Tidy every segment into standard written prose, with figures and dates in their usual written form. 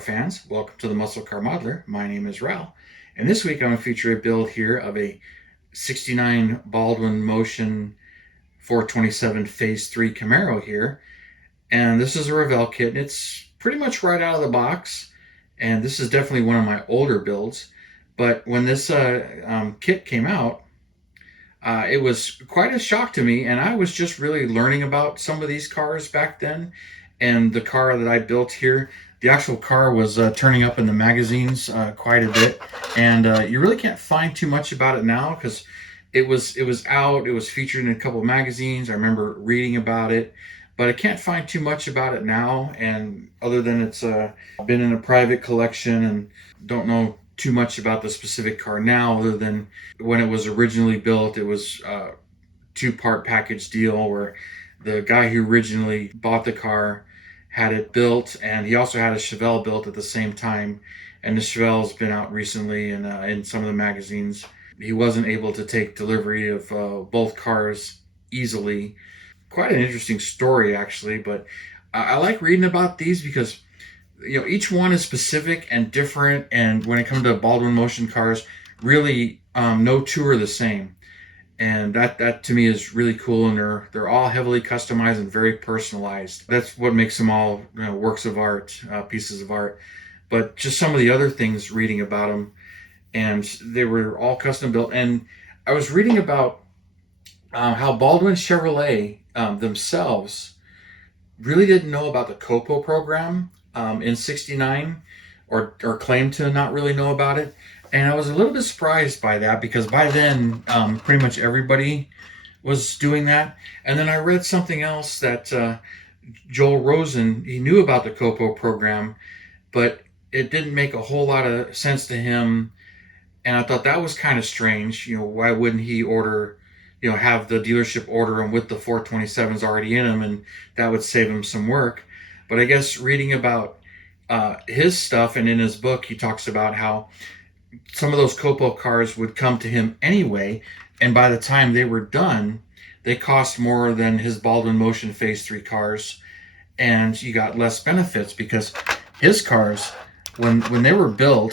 fans. Welcome to the Muscle Car Modeler. My name is Revell, and this week I'm going to feature a build here of a 69 Baldwin Motion 427 Phase 3 Camaro here. And this is a Revell kit, and it's pretty much right out of the box, and this is definitely one of my older builds. But when this kit came out, it was quite a shock to me, and I was just really learning about some of these cars back then. And the car that I built here, the actual car was turning up in the magazines quite a bit, and you really can't find too much about it now because it was out. It was featured in a couple of magazines. I remember reading about it, but I can't find too much about it now. And other than it's been in a private collection, and don't know too much about the specific car now, other than when it was originally built, it was a two-part package deal where the guy who originally bought the car had it built, and he also had a Revell built at the same time. And the Revell's been out recently and in some of the magazines. He wasn't able to take delivery of both cars easily. Quite an interesting story, actually, but I like reading about these because each one is specific and different, and when it comes to Baldwin Motion cars, really no two are the same. And that to me is really cool, and they're all heavily customized and very personalized. That's what makes them all works of art, pieces of art. But just some of the other things reading about them, and they were all custom built. And I was reading about how Baldwin Chevrolet themselves really didn't know about the COPO program in '69, or claimed to not really know about it. And I was a little bit surprised by that because by then, pretty much everybody was doing that. And then I read something else that Joel Rosen, he knew about the COPO program, but it didn't make a whole lot of sense to him. And I thought that was kind of strange. Why wouldn't he order, have the dealership order them with the 427s already in them, and that would save him some work. But I guess reading about his stuff, and in his book, he talks about how some of those COPO cars would come to him anyway, and by the time they were done, they cost more than his Baldwin Motion Phase 3 cars, and you got less benefits because his cars, when they were built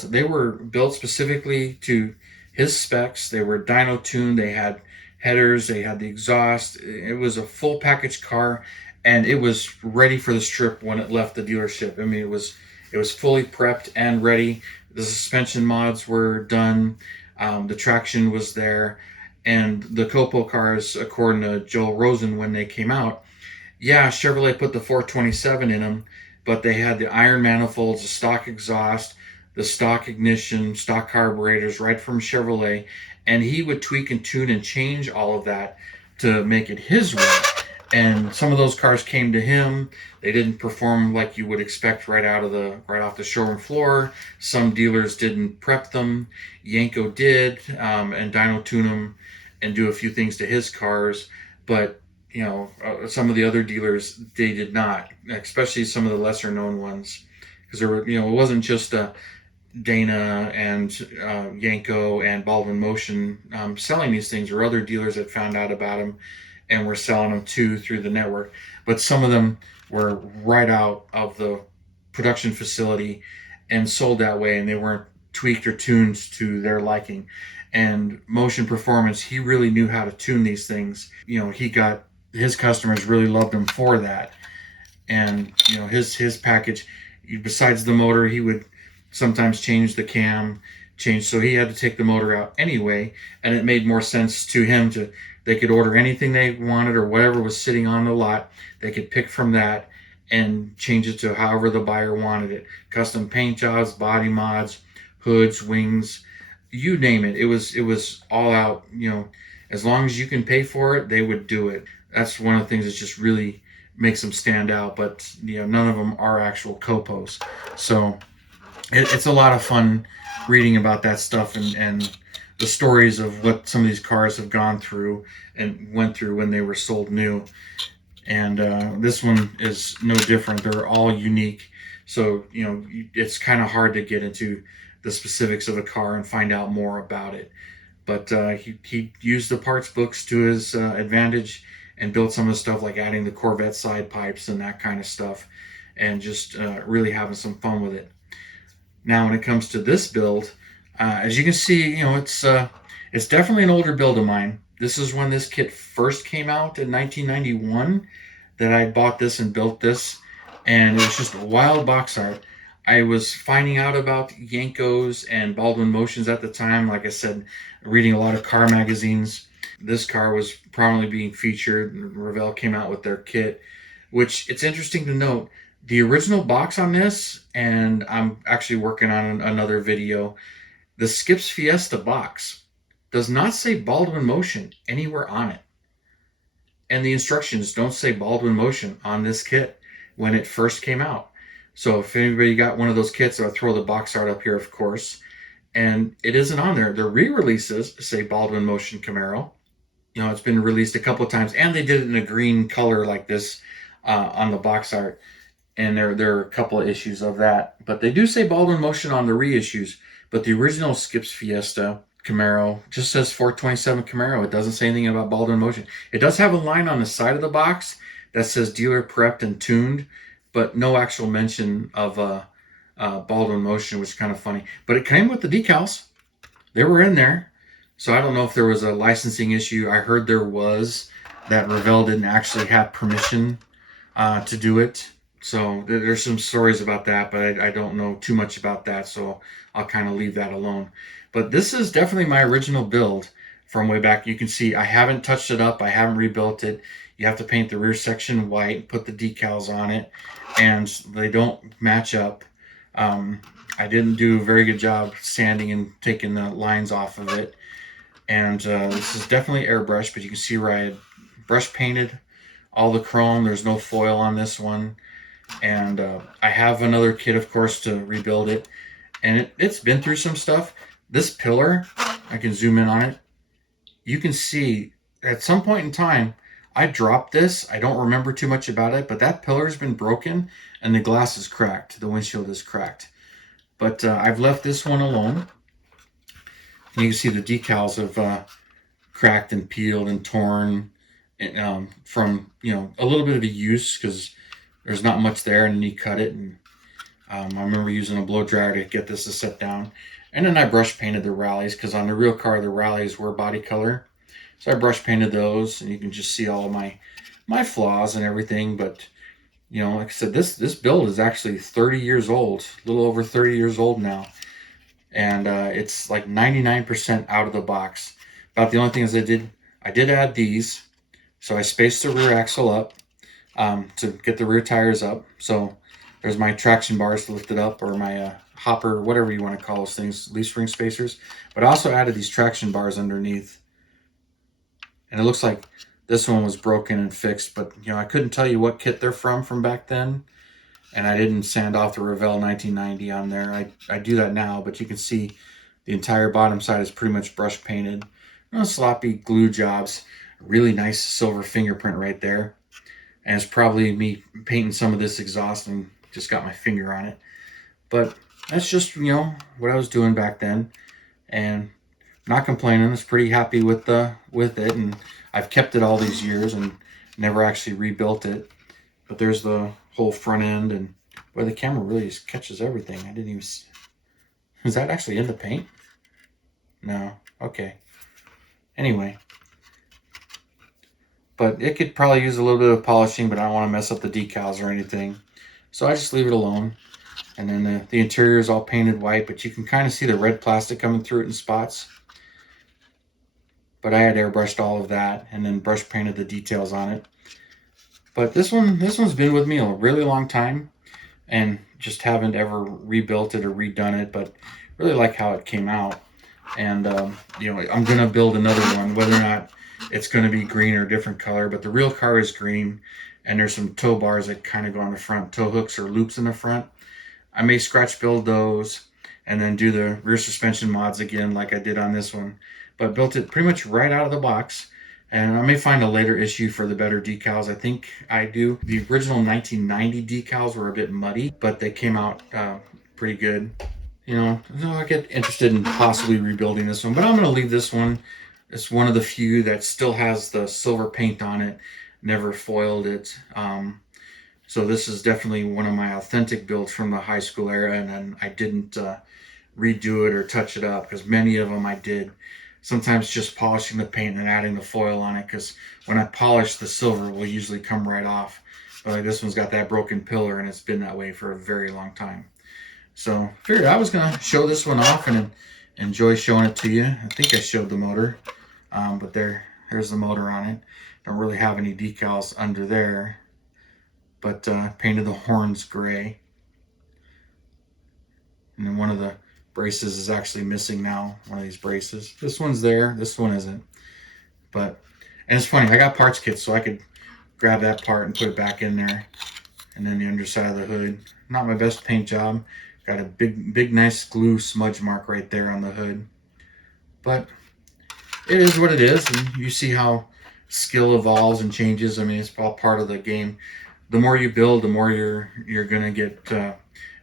specifically to his specs. They were dyno tuned, they had headers, they had the exhaust. It was a full package car, and it was ready for the strip when it left the dealership. I mean, it was fully prepped and ready. The suspension mods were done, the traction was there, and the COPO cars, according to Joel Rosen, when they came out, yeah, Chevrolet put the 427 in them, but they had the iron manifolds, the stock exhaust, the stock ignition, stock carburetors right from Chevrolet, and he would tweak and tune and change all of that to make it his way. And some of those cars came to him. They didn't perform like you would expect right off the showroom floor. Some dealers didn't prep them. Yanko did, and dyno tune them and do a few things to his cars. But some of the other dealers, they did not, especially some of the lesser known ones, because there were, it wasn't just Dana and Yanko and Baldwin Motion selling these things, or other dealers that found out about them and were selling them through the network. But some of them were right out of the production facility and sold that way, and they weren't tweaked or tuned to their liking. And Motion Performance, he really knew how to tune these things. He got his customers really loved him for that. And his package, besides the motor, he would sometimes change the cam, so he had to take the motor out anyway, and it made more sense to him they could order anything they wanted, or whatever was sitting on the lot, they could pick from that and change it to however the buyer wanted it. Custom paint jobs, body mods, hoods, wings, you name it. It was all out. As long as you can pay for it, they would do it. That's one of the things that just really makes them stand out. But none of them are actual COPOs. So it's a lot of fun reading about that stuff and the stories of what some of these cars have gone through and went through when they were sold new. And this one is no different. They're all unique. So, it's kind of hard to get into the specifics of a car and find out more about it. But he used the parts books to his advantage and built some of the stuff like adding the Corvette side pipes and that kind of stuff, and just really having some fun with it. Now, when it comes to this build, as you can see, it's definitely an older build of mine. This is when this kit first came out in 1991 that I bought this and built this, and it was just a wild box art. I was finding out about Yankos and Baldwin Motions at the time. Like I said, reading a lot of car magazines. This car was prominently being featured. Revell came out with their kit, which it's interesting to note. The original box on this, and I'm actually working on another video, the Skips Fiesta box does not say Baldwin Motion anywhere on it. And the instructions don't say Baldwin Motion on this kit when it first came out. So if anybody got one of those kits, I'll throw the box art up here, of course. And it isn't on there. The re-releases say Baldwin Motion Camaro. It's been released a couple of times, and they did it in a green color like this on the box art. And there are a couple of issues of that. But they do say Baldwin Motion on the reissues. But the original Skips Fiesta Camaro just says 427 Camaro. It doesn't say anything about Baldwin Motion. It does have a line on the side of the box that says dealer prepped and tuned, but no actual mention of Baldwin Motion, which is kind of funny. But it came with the decals. They were in there. So I don't know if there was a licensing issue. I heard there was, that Revell didn't actually have permission to do it. So there's some stories about that, but I don't know too much about that, so I'll kind of leave that alone. But this is definitely my original build from way back. You can see I haven't touched it up. I haven't rebuilt it. You have to paint the rear section white, put the decals on it, and they don't match up. I didn't do a very good job sanding and taking the lines off of it. And this is definitely airbrushed, but you can see where I had brush painted all the chrome. There's no foil on this one. And I have another kit, of course, to rebuild it. And it's been through some stuff. This pillar, I can zoom in on it. You can see at some point in time, I dropped this. I don't remember too much about it, but that pillar has been broken and the glass is cracked. The windshield is cracked. But I've left this one alone. And you can see the decals have cracked and peeled and torn from, a little bit of a use because there's not much there, and then you cut it. And I remember using a blow dryer to get this to set down. And then I brush painted the rallies because on the real car, the rallies were body color. So I brush painted those, and you can just see all of my flaws and everything. But, like I said, this build is actually 30 years old, a little over 30 years old now. And it's like 99% out of the box. About the only thing is I did add these. So I spaced the rear axle up to get the rear tires up. So there's my traction bars lifted up, or my hopper, whatever you want to call those things, leaf spring spacers. But I also added these traction bars underneath. And it looks like this one was broken and fixed, but I couldn't tell you what kit they're from back then. And I didn't sand off the Revell 1990 on there. I do that now, but you can see the entire bottom side is pretty much brush painted. No sloppy glue jobs. Really nice silver fingerprint right there. And it's probably me painting some of this exhaust and just got my finger on it. But that's just, what I was doing back then. And not complaining. I was pretty happy with it. And I've kept it all these years and never actually rebuilt it. But there's the whole front end, and boy, the camera really just catches everything. I didn't even see. Is that actually in the paint? No. Okay. Anyway. But it could probably use a little bit of polishing, but I don't want to mess up the decals or anything. So I just leave it alone. And then the interior is all painted white, but you can kind of see the red plastic coming through it in spots. But I had airbrushed all of that and then brush painted the details on it. But this one's been with me a really long time, and just haven't ever rebuilt it or redone it, but really like how it came out. And I'm gonna build another one, whether or not it's gonna be green or a different color, but the real car is green, and there's some tow bars that kind of go on the front, tow hooks or loops in the front. I may scratch build those and then do the rear suspension mods again like I did on this one, but built it pretty much right out of the box. And I may find a later issue for the better decals. I think I do. The original 1990 decals were a bit muddy, but they came out pretty good. So I get interested in possibly rebuilding this one, but I'm going to leave this one. It's one of the few that still has the silver paint on it. Never foiled it. So this is definitely one of my authentic builds from the high school era, and then I didn't redo it or touch it up, because many of them I did. Sometimes just polishing the paint and adding the foil on it, because when I polish, the silver will usually come right off. But like this one's got that broken pillar, and it's been that way for a very long time. So figured I was gonna show this one off and enjoy showing it to you. I think I showed the motor, but there's the motor on it. Don't really have any decals under there, but painted the horns gray. And then one of the braces is actually missing now, one of these braces. This one's there, this one isn't. But, and it's funny, I got parts kits, so I could grab that part and put it back in there. And then the underside of the hood. Not my best paint job. Got a big nice glue smudge mark right there on the hood. But it is what it is, and you see how skill evolves and changes. I mean, it's all part of the game. The more you build, the more you're gonna get, the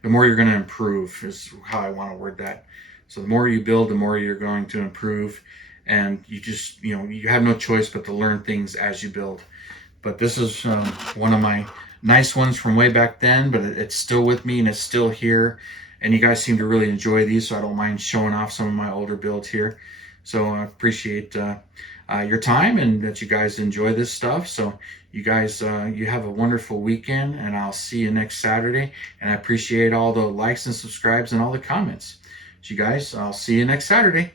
more you're gonna improve, is how I want to word that. So the more you build, the more you're going to improve, and you just, you have no choice but to learn things as you build. But this is one of my nice ones from way back then, but it's still with me and it's still here. And you guys seem to really enjoy these, so I don't mind showing off some of my older builds here. So I appreciate your time and that you guys enjoy this stuff. So you guys, you have a wonderful weekend, and I'll see you next Saturday. And I appreciate all the likes and subscribes and all the comments. So you guys, I'll see you next Saturday.